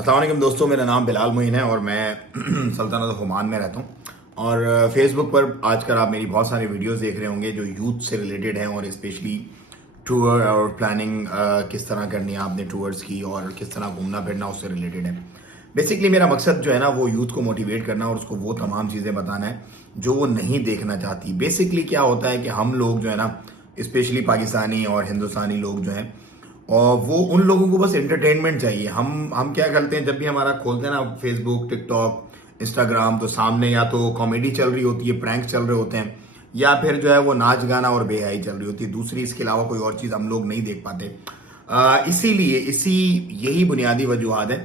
अस्सलाम वालेकुम दोस्तों, मेरा नाम बिलाल मोइन है और मैं सल्तनत ओमान में रहता हूँ। और फेसबुक पर आजकल आप मेरी बहुत सारी वीडियोस देख रहे होंगे जो यूथ से रिलेटेड हैं और स्पेशली टूर और प्लानिंग किस तरह करनी है आपने टूर्स की और किस तरह घूमना फिरना उससे रिलेटेड है। बेसिकली मेरा मकसद जो है ना वो यूथ को मोटिवेट करना और उसको वो तमाम चीज़ें बताना है जो वो नहीं देखना चाहती। बेसिकली क्या होता है कि हम लोग जो है ना स्पेशली पाकिस्तानी और हिंदुस्तानी लोग जो हैं और वो उन लोगों को बस एंटरटेनमेंट चाहिए। हम क्या करते हैं, जब भी हमारा खोलते हैं ना फेसबुक, टिकटॉक, इंस्टाग्राम, तो सामने या तो कॉमेडी चल रही होती है, प्रैंक चल रहे होते हैं, या फिर जो है वो नाच गाना और बेहयाई चल रही होती है। दूसरी इसके अलावा कोई और चीज़ हम लोग नहीं देख पाते। इसीलिए यही बुनियादी वजूहत है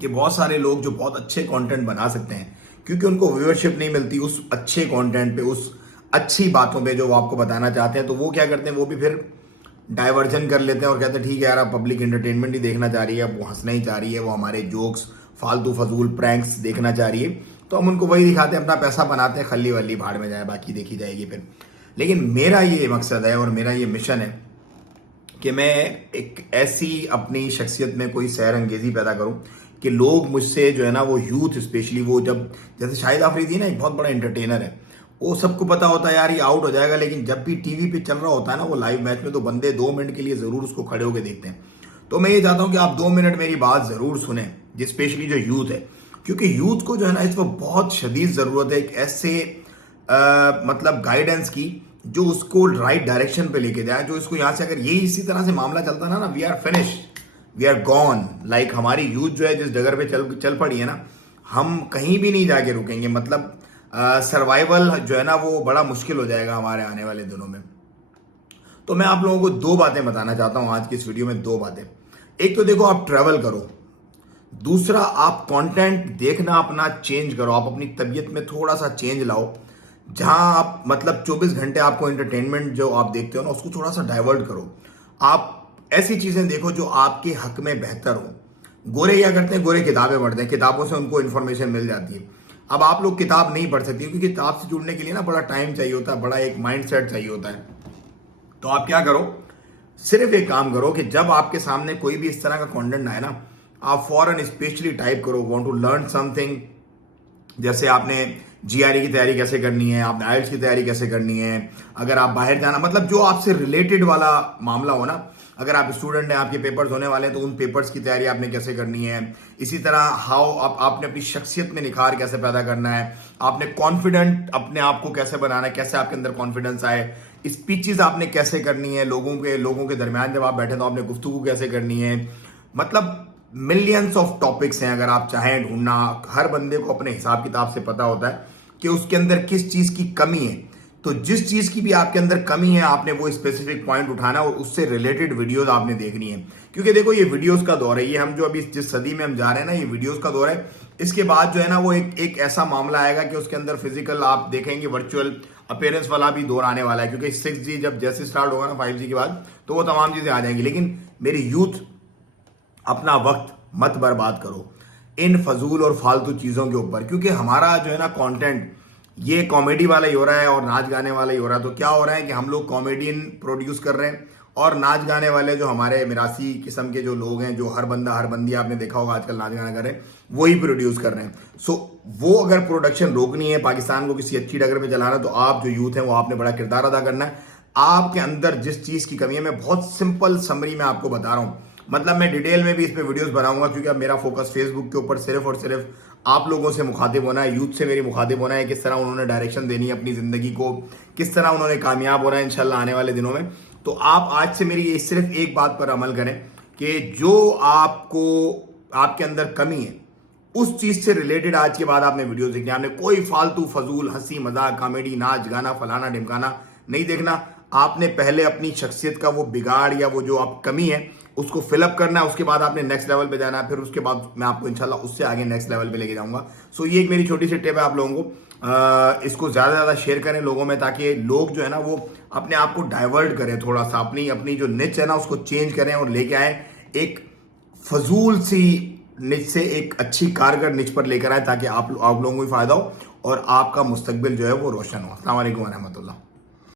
कि बहुत सारे लोग जो बहुत अच्छे कंटेंट बना सकते हैं, क्योंकि उनको व्यूअरशिप नहीं मिलती उस अच्छे कंटेंट पे, उस अच्छी बातों पे जो वो आपको बताना चाहते हैं, तो वो क्या करते हैं, वो भी फिर डाइवर्जन कर लेते हैं और कहते हैं ठीक है यार, अब पब्लिक एंटरटेनमेंट ही देखना चाह रही है, वो हंसना ही चाह रही है, वो हमारे जोक्स, फालतू फजूल प्रैंक्स देखना चाह रही है, तो हम उनको वही दिखाते हैं, अपना पैसा बनाते हैं, खल्ली वल्ली भाड़ में जाए, बाकी देखी जाएगी फिर। लेकिन मेरा ये मकसद है और मेरा ये मिशन है कि मैं एक ऐसी अपनी शख्सियत में कोई सैर अंगेजी पैदा करूं कि लोग मुझसे जो है ना वो यूथ स्पेशली, वो जब जैसे शाहिद आफरीदी ना एक बहुत बड़ा एंटरटेनर है, वो सबको पता होता है यार ये आउट हो जाएगा, लेकिन जब भी टीवी पे चल रहा होता है ना वो लाइव मैच में, तो बंदे 2 मिनट के लिए जरूर उसको खड़े होकर देखते हैं। तो मैं ये चाहता हूं कि आप 2 मिनट मेरी बात जरूर सुने, स्पेशली जो यूथ है, क्योंकि यूथ को जो है ना इस वक्त बहुत शदीद जरूरत है एक ऐसे मतलब गाइडेंस की जो उसको राइट डायरेक्शन पे लेके जाए, जो इसको यहाँ से, अगर ये इसी तरह से मामला चलता ना we are finish, we are gone. Like हमारी यूथ जो है जिस डगर पे चल पड़ी है ना, हम कहीं भी नहीं जाके रुकेंगे। मतलब सर्वाइवल जो है ना वो बड़ा मुश्किल हो जाएगा हमारे आने वाले दिनों में। तो मैं आप लोगों को 2 बातें बताना चाहता हूं आज की इस वीडियो में। 2 बातें, एक तो देखो आप ट्रैवल करो, दूसरा आप कंटेंट देखना अपना चेंज करो, आप अपनी तबीयत में थोड़ा सा चेंज लाओ। जहां आप मतलब 24 घंटे आपको एंटरटेनमेंट जो आप देखते हो ना उसको थोड़ा सा डाइवर्ट करो। आप ऐसी चीजें देखो जो आपके हक में बेहतर हो। गोरे क्या करते हैं, गोरे किताबें पढ़ते हैं, किताबों से उनको इन्फॉर्मेशन मिल जाती है। अब आप लोग किताब नहीं पढ़ सकते क्योंकि किताब से जुड़ने के लिए ना बड़ा टाइम चाहिए होता है, बड़ा एक माइंड सेट चाहिए होता है। तो आप क्या करो, सिर्फ एक काम करो कि जब आपके सामने कोई भी इस तरह का कंटेंट आए ना, आप फॉरन स्पेशली टाइप करो वांट टू लर्न समथिंग। जैसे आपने जीआरई की तैयारी कैसे करनी है, आपने आईएलटीएस की तैयारी कैसे करनी है, अगर आप बाहर जाना, मतलब जो आपसे रिलेटेड वाला मामला हो ना, अगर आप स्टूडेंट हैं, आपके पेपर्स होने वाले हैं, तो उन पेपर्स की तैयारी आपने कैसे करनी है। इसी तरह आपने अपनी शख्सियत में निखार कैसे पैदा करना है, आपने कॉन्फिडेंट अपने आप को कैसे बनाना है, कैसे आपके अंदर कॉन्फिडेंस आए, स्पीचेस आपने कैसे करनी है, लोगों के दरमियान जब आप बैठे तो आपने गुफ्तगू कैसे करनी है। मतलब मिलियंस ऑफ टॉपिक्स हैं, अगर आप चाहें ढूंढना। हर बंदे को अपने हिसाब किताब से पता होता है कि उसके अंदर किस चीज की कमी है। तो जिस चीज की भी आपके अंदर कमी है, आपने वो स्पेसिफिक पॉइंट उठाना और उससे रिलेटेड वीडियोस आपने देखनी है। क्योंकि देखो ये वीडियोस का दौर है, ये हम जो अभी जिस सदी में हम जा रहे हैं ना, ये वीडियोस का दौर है। इसके बाद जो है ना वो एक ऐसा मामला आएगा कि उसके अंदर फिजिकल आप देखेंगे, वर्चुअल अपीयरेंस वाला भी दौर आने वाला है। क्योंकि 6G जब जैसे स्टार्ट होगा ना 5G के बाद, तो वो तमाम चीजें आ जाएंगी। लेकिन मेरी यूथ, अपना वक्त मत बर्बाद करो इन फजूल और फालतू चीजों के ऊपर, क्योंकि हमारा जो है ना कंटेंट ये कॉमेडी वाला ही हो रहा है और नाच गाने वाला ही हो रहा है। तो क्या हो रहा है कि हम लोग कॉमेडियन प्रोड्यूस कर रहे हैं और नाच गाने वाले जो हमारे मिरासी किस्म के जो लोग हैं, जो हर बंदा हर बंदी आपने देखा होगा आजकल नाच गाना कर रहे हैं, वही प्रोड्यूस कर रहे हैं। सो वो अगर प्रोडक्शन रोकनी है, पाकिस्तान को किसी अच्छी डगर पे चलाना, तो आप जो यूथ हैं वो आपने बड़ा किरदार अदा करना है। आपके अंदर जिस चीज की कमी है, मैं बहुत सिंपल समरी में आपको बता रहा हूं, मतलब मैं डिटेल में भी इस पे वीडियोस बनाऊंगा, क्योंकि अब मेरा फोकस फेसबुक के ऊपर सिर्फ और सिर्फ आप लोगों से मुखातिब होना है, यूथ से मेरी मुखातिब होना है, किस तरह उन्होंने डायरेक्शन देनी है अपनी जिंदगी को, किस तरह उन्होंने कामयाब होना है इंशाल्लाह आने वाले दिनों में। तो आप आज से मेरी सिर्फ एक बात पर अमल करें कि जो आपको आपके अंदर कमी है उस चीज से रिलेटेड आज के बाद आपने वीडियो देखनी है। आपने कोई फालतू फजूल हंसी मजाक कॉमेडी नाच गाना फलाना ढिमकाना नहीं देखना। आपने पहले अपनी शख्सियत का वो बिगाड़ या वो जो आप कमी है उसको फिलअप करना है, उसके बाद आपने नेक्स्ट लेवल पे जाना है, फिर उसके बाद मैं आपको इंशाल्लाह उससे आगे नेक्स्ट लेवल पे लेके जाऊंगा। सो ये एक मेरी छोटी सी टिप है आप लोगों को। इसको ज्यादा से ज्यादा शेयर करें लोगों में, ताकि लोग जो है ना वो अपने आप को डाइवर्ट करें, थोड़ा सा अपनी जो निच है ना उसको चेंज करें और लेके आए एक फजूल सी निच से एक अच्छी कारगर निच पर लेकर आए, ताकि आप लोगों को भी फायदा हो और आपका मुस्तकबिल जो है वो रोशन हो। अस्सलाम वालेकुम व रहमतुल्लाह।